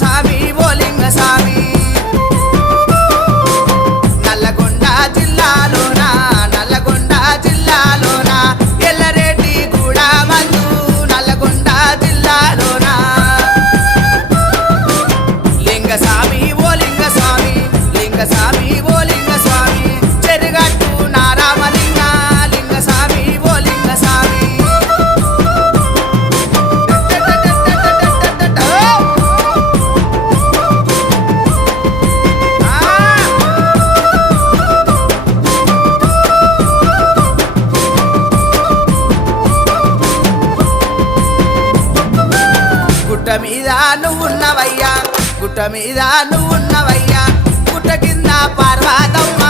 సామి ఓ లింగ సామి నల్లగొండ జిల్లాలోన నల్లగొండ జిల్లాలోన ఎల్లరెడ్డి కూడా మందు నల్లగొండ జిల్లాలోన లింగ సామి ఓ లింగ సామి లింగ సామి ఓ లింగ సామి చెరుగట్టు నారామలింగ లింగ సామి ఓ లింగ సామి గుట్ట మీద నువ్వున్నవయ్యా గుట్ట మీద నువ్వున్నవయ్యా గుట్ట కింద పార్వతమ్మ